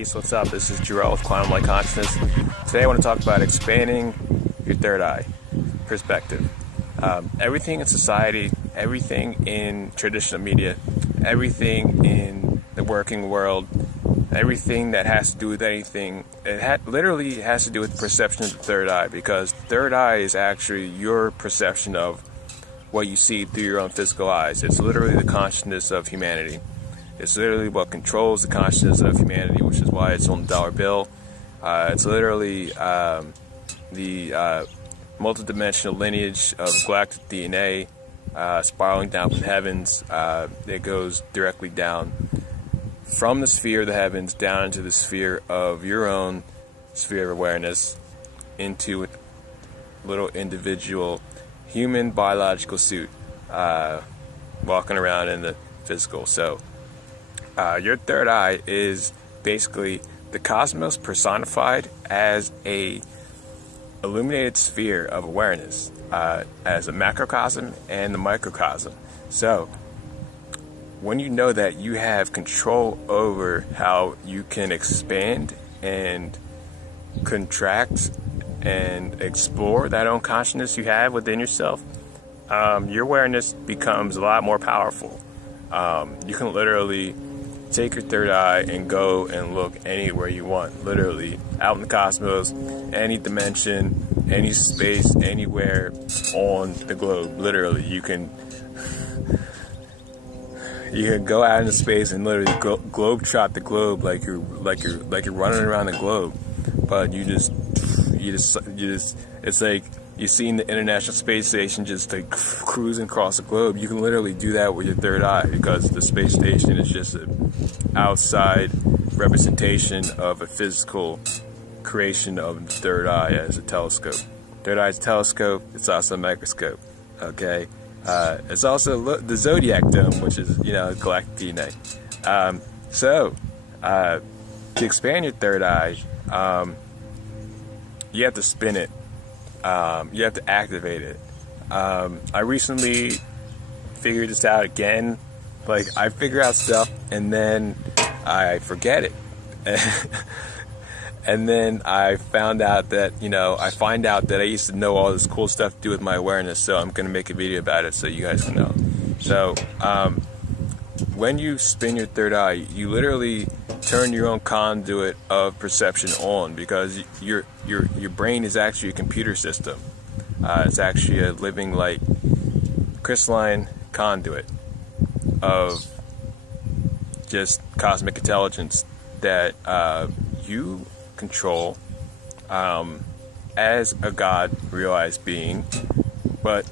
Peace, what's up? This is Jarrell with Quantum Light Consciousness. Today I want to talk about expanding your third eye perspective. Everything in society, everything in traditional media, everything in the working world, everything that has to do with anything, literally has to do with the perception of the third eye, because third eye is actually your perception of what you see through your own physical eyes. It's literally the consciousness of humanity. It's literally what controls the consciousness of humanity, which is why it's on the dollar bill. It's literally the multidimensional lineage of galactic DNA spiraling down from the heavens. It goes directly down from the sphere of the heavens down into the sphere of your own sphere of awareness, into a little individual human biological suit walking around in the physical. So your third eye is basically the cosmos personified as a illuminated sphere of awareness, as a macrocosm and the microcosm. So when you know that you have control over how you can expand and contract and explore that own consciousness you have within yourself, your awareness becomes a lot more powerful. You can literally take your third eye and go and look anywhere you want, literally out in the cosmos, any dimension, any space, anywhere on the globe. Literally, you can go out into space and literally globe trot the globe like you're running around the globe. But you just it's like you've seen the International Space Station just like cruising across the globe. You can literally do that with your third eye, because the space station is just an outside representation of a physical creation of the third eye as a telescope. Third eye is a telescope. It's also a microscope. Okay. It's also the zodiac dome, which is, galactic DNA. So to expand your third eye, you have to spin it. You have to activate it. I recently figured this out again. Like, I figure out stuff and then I forget it. And then I found out that, I used to know all this cool stuff to do with my awareness, so I'm going to make a video about it so you guys can know. So, when you spin your third eye, you literally turn your own conduit of perception on, because your brain is actually a computer system. It's actually a living, crystalline conduit of just cosmic intelligence that you control as a God realized being. But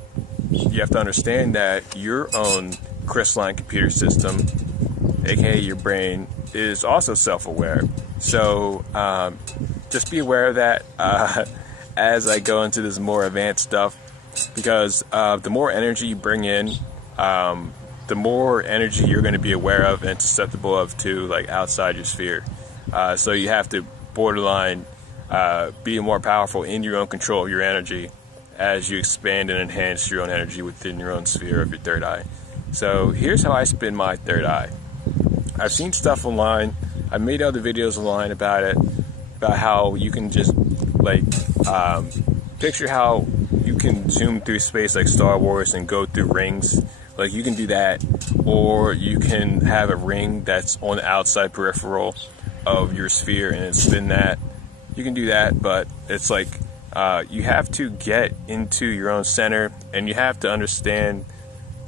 you have to understand that your own crystalline computer system, aka your brain, is also self-aware. So just be aware of that as I go into this more advanced stuff, because the more energy you bring in, the more energy you're going to be aware of and susceptible of to outside your sphere. So you have to borderline be more powerful in your own control of your energy as you expand and enhance your own energy within your own sphere of your third eye. So here's how I spin my third eye. I've seen stuff online. I made other videos online about it, about how you can just picture how you can zoom through space like Star Wars and go through rings. Like, you can do that, or you can have a ring that's on the outside peripheral of your sphere and spin that. You can do that, but it's you have to get into your own center, and you have to understand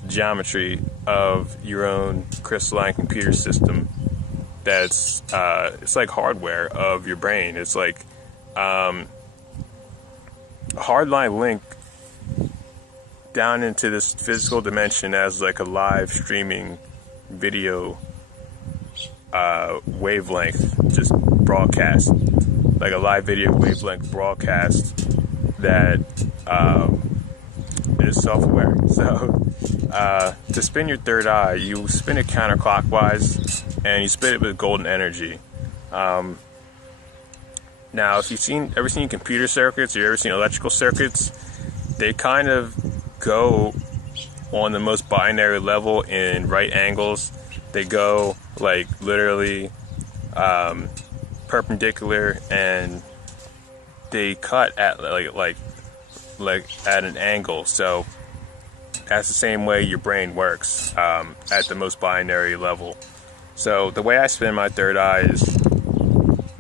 the geometry of your own crystalline computer system. That's it's like hardware of your brain. It's like a hardline link down into this physical dimension as a live streaming video wavelength, just broadcast, like a live video wavelength broadcast that is self-aware. So to spin your third eye, you spin it counterclockwise and you spin it with golden energy. Now, if you've ever seen computer circuits, or you ever seen electrical circuits, they kind of go on the most binary level in right angles. They go literally perpendicular and they cut at like at an angle. So that's the same way your brain works at the most binary level. So the way I spin my third eye is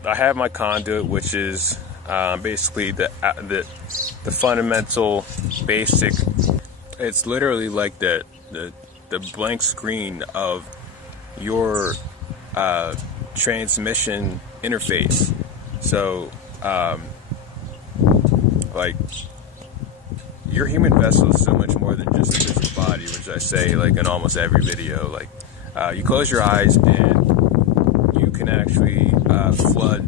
I have my conduit, which is basically the fundamental basic. It's literally like the blank screen of your transmission interface. So like your human vessel is so much more than just a physical body, which I say like in almost every video. Like you close your eyes and you can actually flood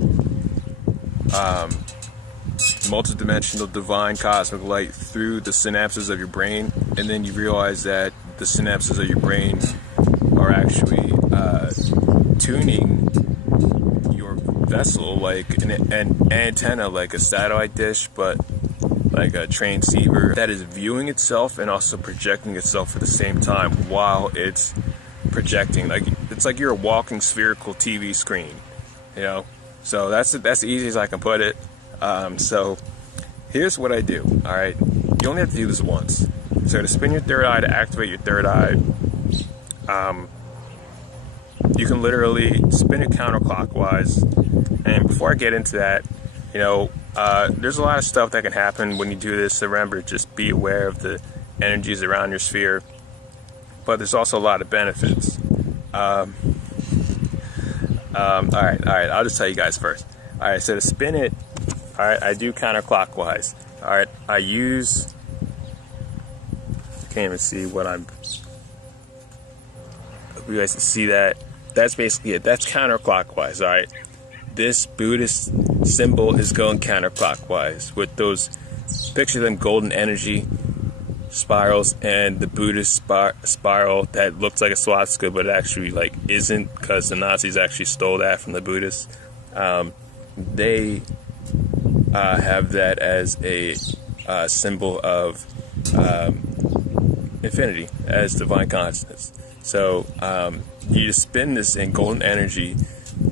multidimensional divine cosmic light through the synapses of your brain, and then you realize that the synapses of your brain are actually tuning your vessel like an antenna, like a satellite dish, but like a transceiver that is viewing itself and also projecting itself at the same time while it's projecting. Like it's like you're a walking spherical TV screen, you know. So that's the easiest I can put it. So here's what I do. All right, you only have to do this once. So to spin your third eye, to activate your third eye, you can literally spin it counterclockwise. And before I get into that, you know, there's a lot of stuff that can happen when you do this. So remember, just be aware of the energies around your sphere. But there's also a lot of benefits. All right. I'll just tell you guys first. All right, so to spin it, all right, I do counterclockwise. All right, I use. Can't even see what I'm. Hope you guys can see that. That's basically it. That's counterclockwise. All right. This Buddhist symbol is going counterclockwise with those. Picture them golden energy spirals and the Buddhist spiral that looks like a swastika, but it actually like isn't, because the Nazis actually stole that from the Buddhists. They have that as a symbol of infinity, as divine consciousness. So you just spin this in golden energy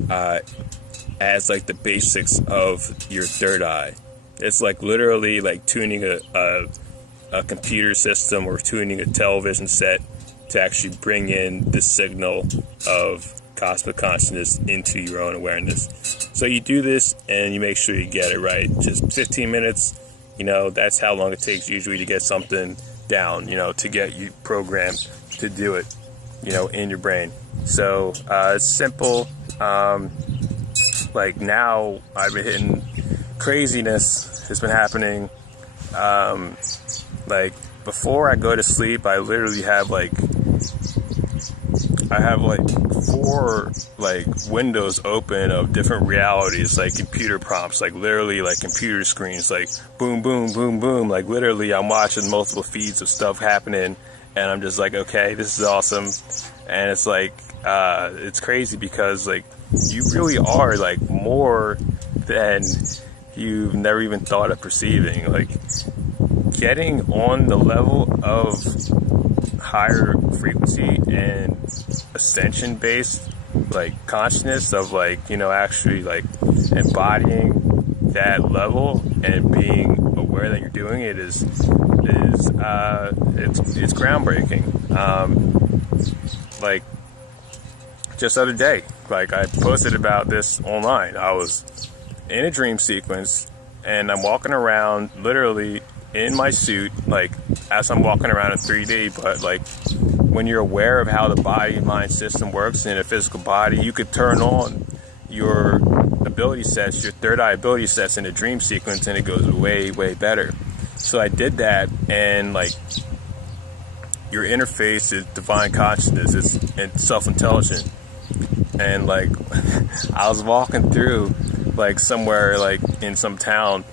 as like the basics of your third eye. It's like literally like tuning a computer system or tuning a television set to actually bring in the signal of cosmic consciousness into your own awareness. So you do this and you make sure you get it right. Just 15 minutes, you know, that's how long it takes usually to get something down, you know, to get you programmed to do it, you know, in your brain. So it's simple. Like now I've been hitting craziness has been happening. Like before I go to sleep, I literally have like 4 like windows open of different realities, like computer prompts, like literally like computer screens, like boom, boom, boom, boom. Like literally I'm watching multiple feeds of stuff happening and I'm just like, okay, this is awesome. And it's like, it's crazy because like you really are like more than you've never even thought of perceiving. Like getting on the level of higher frequency and ascension based like consciousness of like, you know, actually like embodying that level and being aware that you're doing it is it's groundbreaking. Like just the other day, like I posted about this online. I was in a dream sequence and I'm walking around literally in my suit, like as I'm walking around in 3D, but like when you're aware of how the body-mind system works in a physical body, you could turn on your ability sets, your third eye ability sets in a dream sequence, and it goes way, way better. So I did that, and like your interface is divine consciousness, it's self-intelligent. And like I was walking through like somewhere like in some town,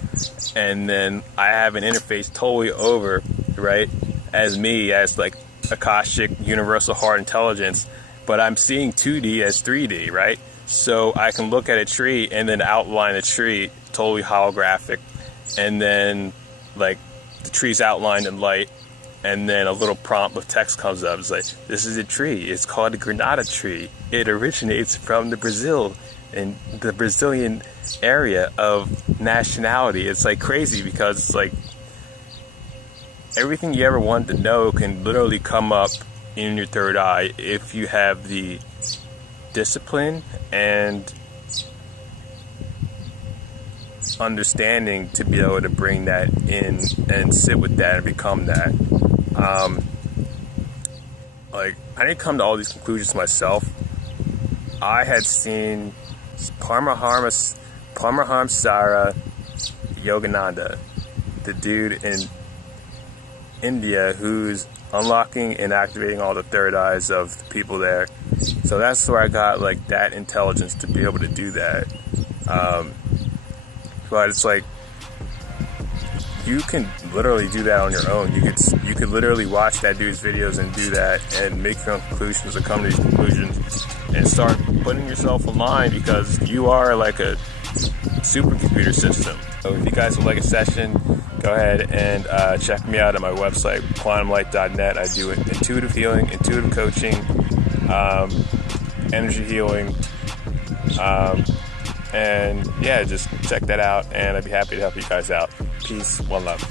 and then I have an interface totally over, right, as me, as like Akashic universal heart intelligence, but I'm seeing 2D as 3D, right? So I can look at a tree and then outline the tree totally holographic, and then like the tree's outlined in light, and then a little prompt with text comes up. It's like, this is a tree. It's called a granada tree. It originates from the Brazil, in the Brazilian area of nationality. It's like crazy, because it's like everything you ever wanted to know can literally come up in your third eye if you have the discipline and understanding to be able to bring that in and sit with that and become that. Like, I didn't come to all these conclusions myself. I had seen Paramahamsara Yogananda, the dude in India who's unlocking and activating all the third eyes of the people there. So that's where I got like that intelligence to be able to do that. But it's like, you can literally do that on your own. You could literally watch that dude's videos and do that and make your own conclusions or come to these conclusions and start putting yourself in line, because you are like a supercomputer system. So if you guys would like a session, go ahead and check me out at my website, quantumlight.net. I do intuitive healing, intuitive coaching, energy healing, and yeah, just check that out, and I'd be happy to help you guys out. Peace, one love.